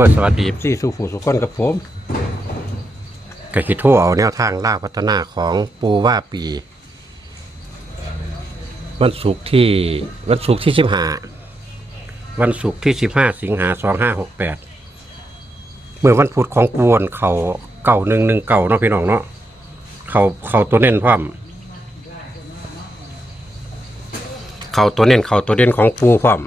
วยสวัสดีซี่สุฟูสุก้นกับผมกะคิโทรเอาแนวทางล่าพัฒนาของปูว่าปี วันศุกร์ที่วันศุกร์ที่สิบห้าวันศุกร์ที่สิบห้าสิงหาสองห้าหกแปดเมื่อวันพุธของกวนเขาเก่าหนึ่งหนึ่งเก่าเนาะพี่น้องเนาะเขาเขาตัวเน้นพร้อมเขาตัวเน้นเขาตัวเด่นของปูพร้อม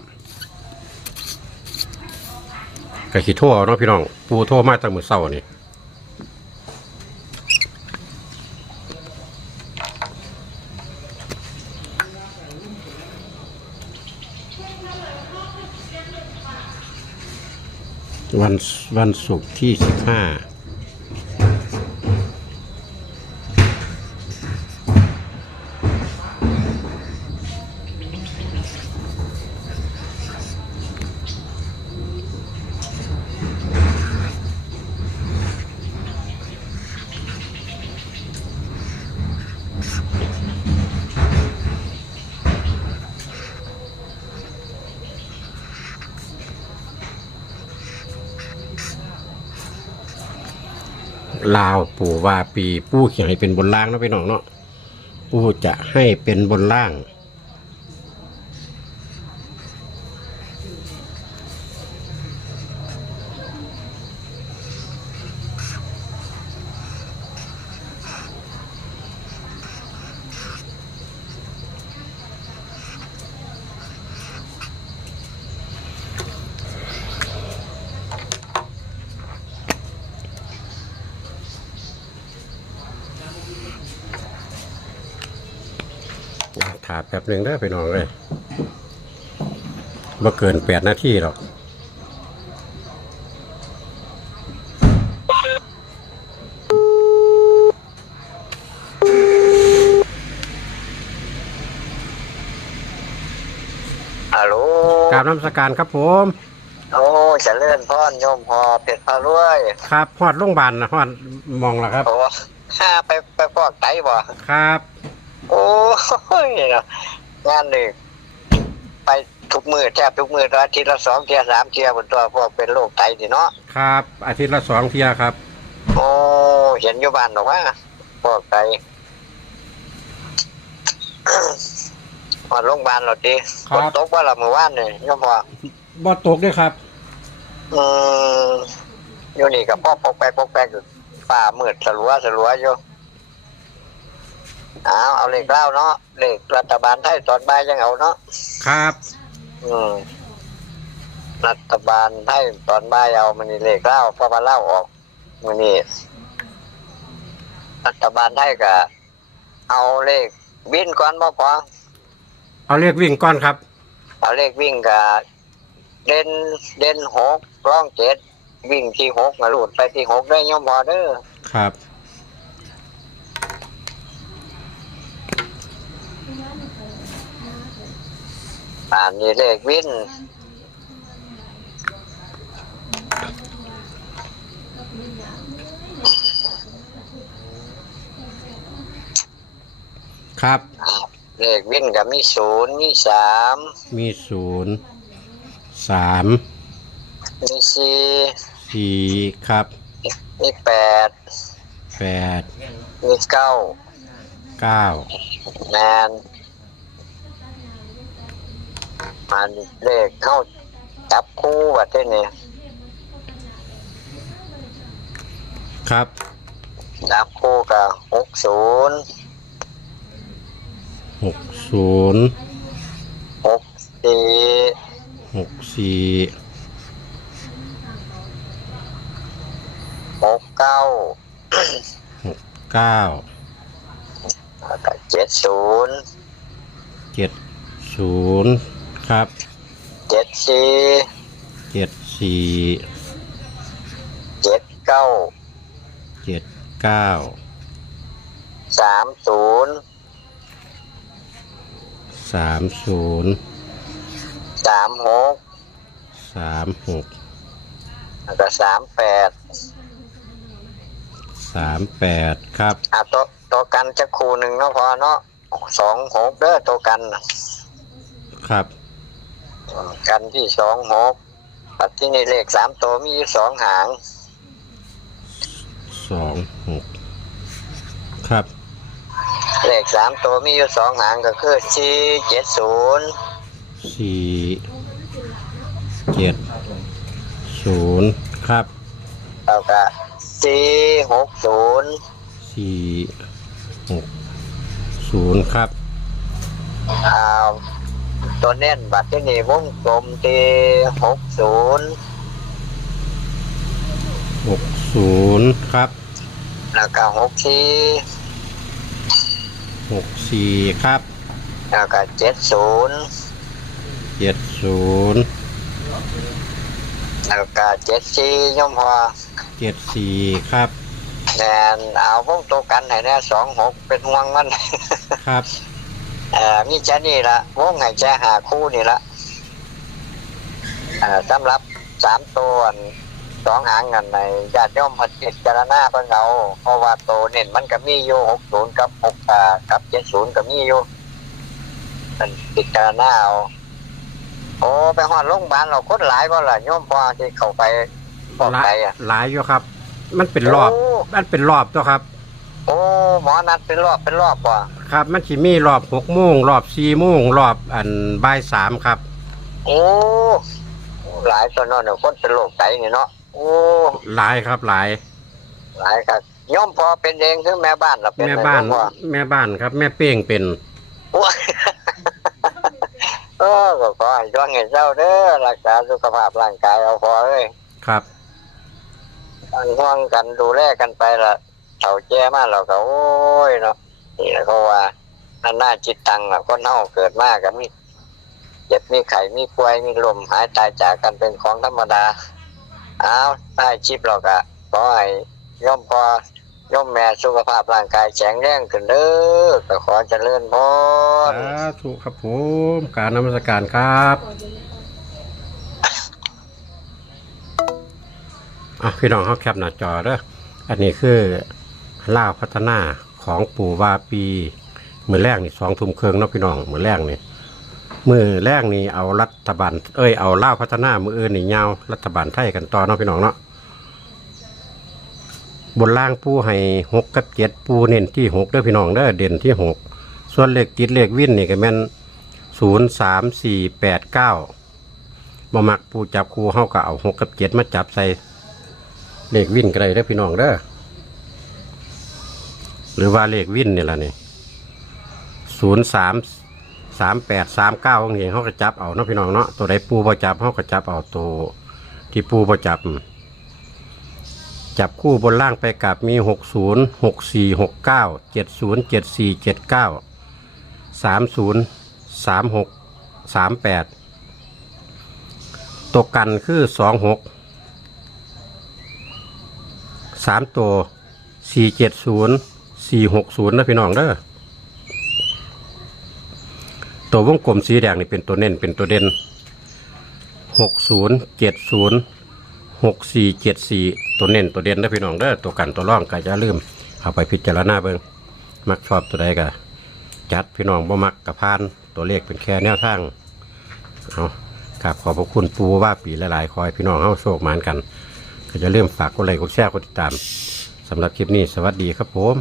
กะขีโทั่วเนาะพี่น้อง ปูโทั่วมาตั้งมือเศร้านี่วันวันศุกร์ที่สิบห้า ลาวปู่ว่าปีปู่เขียนให้เป็นบนล่างเนาะพี่น้องเนาะปู่จะให้เป็นบนล่าง ถาด แป๊บหนึ่งได้อพี่น้องเลยมาเกินแปดนาทีหรอกฮัลโหลกราบน้ำสการครับผม โอ้เจริญพรโยมพอเป็ดพารวยครับฮอดโรงพยาบาลนะฮอดมองแล้วครับโอ้ข้าไปไปฟอกไตบ่ครับ โอ้ยงานหนึ่งไปทุกมือแทบทุกมืออาทิตย์ละสองเทียสามเทียบนตัวพวกเป็นโรคไตนี่เนาะครับ อาทิตย์ละสองเที่ยครับ โอ้เห็นอยู่บ้านหรอกว่าฟอกไตมาโรงพยาบาลหรอดิครัฝบนตกว่าละเมื่อวานนี่โยมพอบ่ตกด้วยครับอืมอยู่นี่กับพ่อปกแปกปกแปกอยู่ป่ามืดสลัวสลัวอยู่ เอาเอาเลขเล่าเนาะเลขรัฐบาลไทยตอนบ่ายยังเอาเนาะครับ อืมรัฐบาลไทยตอนบ่ายเอามันนี่เลขเล่าเพราะว่าเล่าออกมันนี่รัฐบาลไทยก็เอาเลขวินก่อนบ่พอเอาเรียกวิ่งก้อนครับ เอาเลขวิ่งกับเด่นเด่นหกร่องเจ็ดวิ่งที่หกมาหลุดไปที่หกได้ย่อมพอเด้อครับ อ่านนี่เลขวินครับอ่าเลขวินกับมีศูนย์มีสามมีศูนย์สามมีสี่สี่ครับมีแปดแปดมีเก้าเก้าแมน มันเลขเข้าจับคู่ว่าเท่นี่ครับจับคู่กับหกศูนย์หกศูนย์หกสี่หกสี่หกเก้าเก้าแล้วก็เจ็ดศูนย์เจ็ดศูนย์ ครับเจ็ดสี่เจ็ดสี่เจ็ดเก้าเจ็ดเก้าสามศูนย์สามศูนย์สามหกสามหกแล้วก็สามแปดสามแปดครับอะตัวตัวกันจะคูหนึ่งเนาะพอเนาะสองหกเด้อตัวกันน่ะ ครับ กันที่สองหกไปปัจที่นี่เลขสามตัวมีอยู่สองหาง สองหกครับ เลขสามตัวมีอยู่สองหางก็คือสี่เจ็ดศูนย์สี่เจ็ดศูนย์ครับแล้วก็สี่หกศูนย์สี่หกศูนย์ครับ อ่า ตัวเน้นบัตรที่นี่วงกลมที่หกศูนย์หกศูนย์ครับแล้วก็หกสี่หกสี่ครับแล้วก็เจ็ดศูนย์เจ็ดศูนย์แล้วก็เจ็ดสี่ย่อมพอเจ็ดสี่ครับแนนเอาวงตัวกันให้แน่สองหกเป็นห่วงมันครับเอ่อมีแค่นี้ละวงให้แค่หาคู่นี่ละเอ่อสำหรับสามตัวสองหางกันในญาติโยมพันจิตจารณาเพิ่นเอาเพราะว่าตัวเน้นมันก็มีอยู่หกศูนย์กับหกอ่ากับเจ็ดศูนย์ก็มีอยู่มันติดจารณาเอาโอ้ไปหอดโรงพยาบาลเราคนหลายก็ล่ะโยมพอที่เข้าไปปลอดภัยอะหลายอยู่ครับ มันเป็นรอบโมันเป็นรอบตัวครับ โอ้หมอนัดเป็นรอบเป็นรอบว่ะ ครับ มันสิมีรอบหกโมงรอบสี่โมงรอบอันบ่ายสามครับ โอ้หลายตัวเนาะเนี่ยคนเป็นโรคไตนี่เนาะโอ้หลายครับหลายหลายครับย่อมพอเป็นเองคือแม่บ้านเราเป็นแม่บ้านพ่อแม่บ้านครับ แม่เป้งเป็น โอ้ยเออก็ขอให้ช่วงให้เจ้าเด้อรักษาสุขภาพร่างกายเอาพอเอ้ยครับ ห่วงกันดูแลกันไปละเฒ่าแก่มาเราก็โอ้ยเนาะ นี่แหละเขาว่านั่นหน้าจิตตังอะคนเฮาเกิดมาก็มีเจ็บมีไข้มีป่วยมีลมหายตายจากกันเป็นของธรรมดาเอาได้ชิปเราก็ขอให้ย่อมพอย่อมแม่สุขภาพร่างกายแข็งแรงขึ้นเด้อก็ขอเจริญพรสาธุครับผมการนมัสการครับอะพี่น้องเขาแคปหน้าจอเด้ออันนี้คือล่าวพัฒนา ของปู่วาปีมือแรกนี่สองทุ่มเครื่องเนาะพี่น้องมือแรกนี่มือแรกนี่เอารัฐบาล เอ้ยเอาเล่าพัฒนามืออื่นนี่ยาวรัฐบาลไทยกันต่อเนาะพี่น้องเนาะบนล่างปูให้หกกับเจ็ดปูเน้นที่หกเด้อพี่น้องเด้อเด่นที่หกส่วนเลขจิตเลขวิ่นนี่ก็แม่นศูนย์สามสี่แปดเก้าบ่มักผู้จับคู่เฮาก็เอาหกกับเจ็ดมาจับใส่เลขวิ่นก็ได้เด้อพี่น้องเด้อ หรือว่าเลขวินนี่ล่ะนี่ศูนย์สามสามแปดสามเก้าของเห็นเขาก็จับเอาเนาะพี่น้องเนาะตัวใดปูบ่จับเขาก็จับเอาตัวที่ปูบ่จับ จับคู่บนล่างไปกับมีหกศูนย์หกสี่หกเก้าเจ็ดศูนย์เจ็ดสี่เจ็ดเก้าสามศูนย์สามหกสามแปดตัวกันคือสองหกสามตัวสี่เจ็ดศูนย์ สี่หกศูนย์นะพี่น้องเด้อตัววงกลมสีแดงนี่เป็นตัวเน้นเป็นตัวเด่นหกศูนย์เจ็ดศูนย์หกสี่เจ็ดสี่ตัวเน้นตัวเด่นนะพี่น้องเด้อตัวกันตัวร่องก็จะลืมเอาไปพิจารณาเบิ่งมักชอบตัวใดก็จัดพี่น้องบ่มักกับพานตัวเลขเป็นแค่แนวทางเอาครับขอบพระคุณปูว่าปีหลายๆคอยพี่น้องเฮาโชคหมานกัน ก็จะเริ่าลืมฝากกดไลค์กดแชร์กดติดตามสำหรับคลิปนี้สวัสดีครับผม